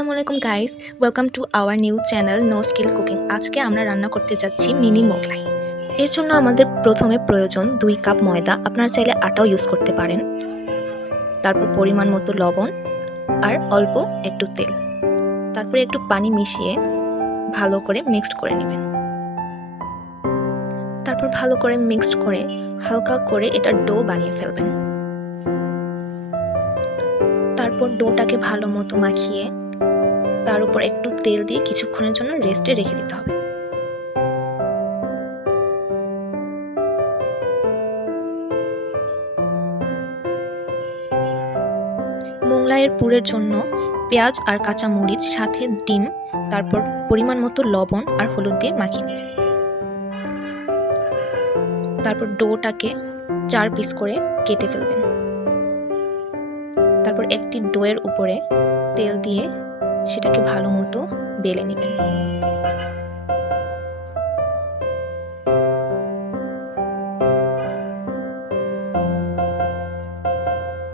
আসসালামু আলাইকুম guys welcome to our new channel no skill cooking আজকে আমরা রান্না করতে যাচ্ছি মিনি মোগলাই। এর জন্য আমাদের প্রথমে প্রয়োজন দুই কাপ ময়দা। আপনারা চাইলে আটাও ইউজ করতে পারেন। তারপর পরিমাণ মতো লবণ আর অল্প একটু তেল। তারপরে একটু পানি মিশিয়ে ভালো করে মিক্সড করে নেবেন। তারপর ভালো করে মিক্সড করে হালকা করে এটা ডো বানিয়ে ফেলবেন। তারপর ডোটাকে ভালো মতো মাখিয়ে তার উপর একটু তেল দিয়ে কিছুক্ষণের জন্য রেস্টে রেখে দিতে হবে। মোগলাইয়ের পুরের জন্য পেঁয়াজ আর কাঁচা মরিচ, সাথে ডিম, তারপর পরিমাণ মতো লবণ আর হলুদ দিয়ে মাখিয়ে নেবেন তারপর ডোটাকে চার পিস করে কেটে ফেলবেন। তারপর একটি ডোয়ের উপরে তেল দিয়ে সেটাকে ভালো মতো বেলে নেবেন।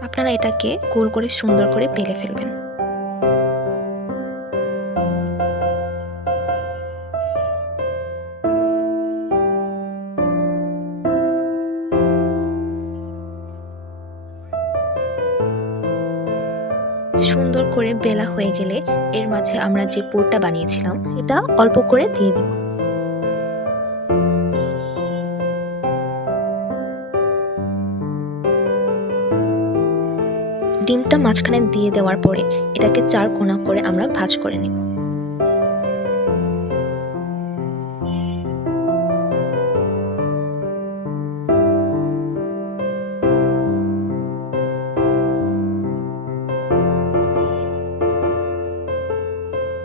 আপনারা এটাকে গোল করে সুন্দর করে বেলে ফেলবেন। সুন্দর করে বেলা হয়ে গেলে এর মাঝে আমরা যে পোরটা বানিয়েছিলাম, সেটা অল্প করে দিয়ে দিব। ডিমটা মাঝখানে দিয়ে দেওয়ার পরে এটাকে চার কোনা করে আমরা ভাজ করে নিব।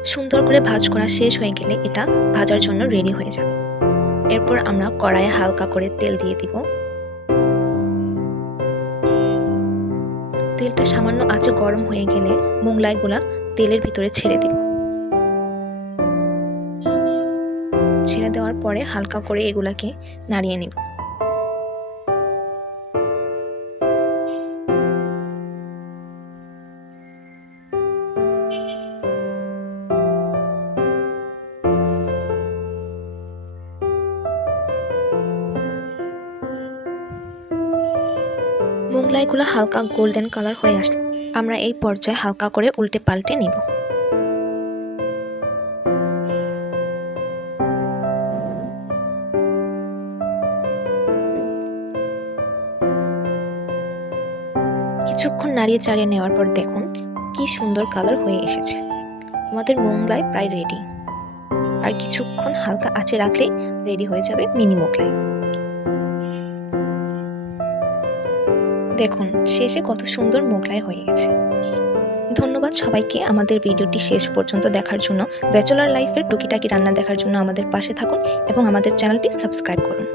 সুন্দর করে ভাজ করা শেষ হয়ে গেলে এটা ভাজার জন্য রেডি হয়ে যাবে। এরপর আমরা কড়াইয়ে হালকা করে তেল দিয়ে দিব। তেলটা সামান্য আঁচে গরম হয়ে গেলে মোগলাইগুলা তেলের ভিতরে ছেড়ে দিব। ছেড়ে দেওয়ার পরে হালকা করে এগুলাকে নাড়িয়ে নিব। মোগলাইগুলো হালকা গোল্ডেন কালার হয়ে আসলে আমরা এই পর্যায়ে হালকা করে উল্টে পাল্টে নিব। কিছুক্ষণ নাড়িয়ে চাড়িয়ে নেওয়ার পর দেখুন কি সুন্দর কালার হয়ে এসেছে। আমাদের মোগলাই প্রায় রেডি আর কিছুক্ষণ হালকা আঁচে রাখলেই রেডি হয়ে যাবে মিনি মোগলাই দেখুন, শেষে কত সুন্দর মোগলাই হয়ে গেছে। ধন্যবাদ সবাইকে আমাদের ভিডিওটি শেষ পর্যন্ত দেখার জন্য। ব্যাচেলার লাইফের টুকিটাকি রান্না দেখার জন্য আমাদের পাশে থাকুন এবং আমাদের চ্যানেলটি সাবস্ক্রাইব করুন।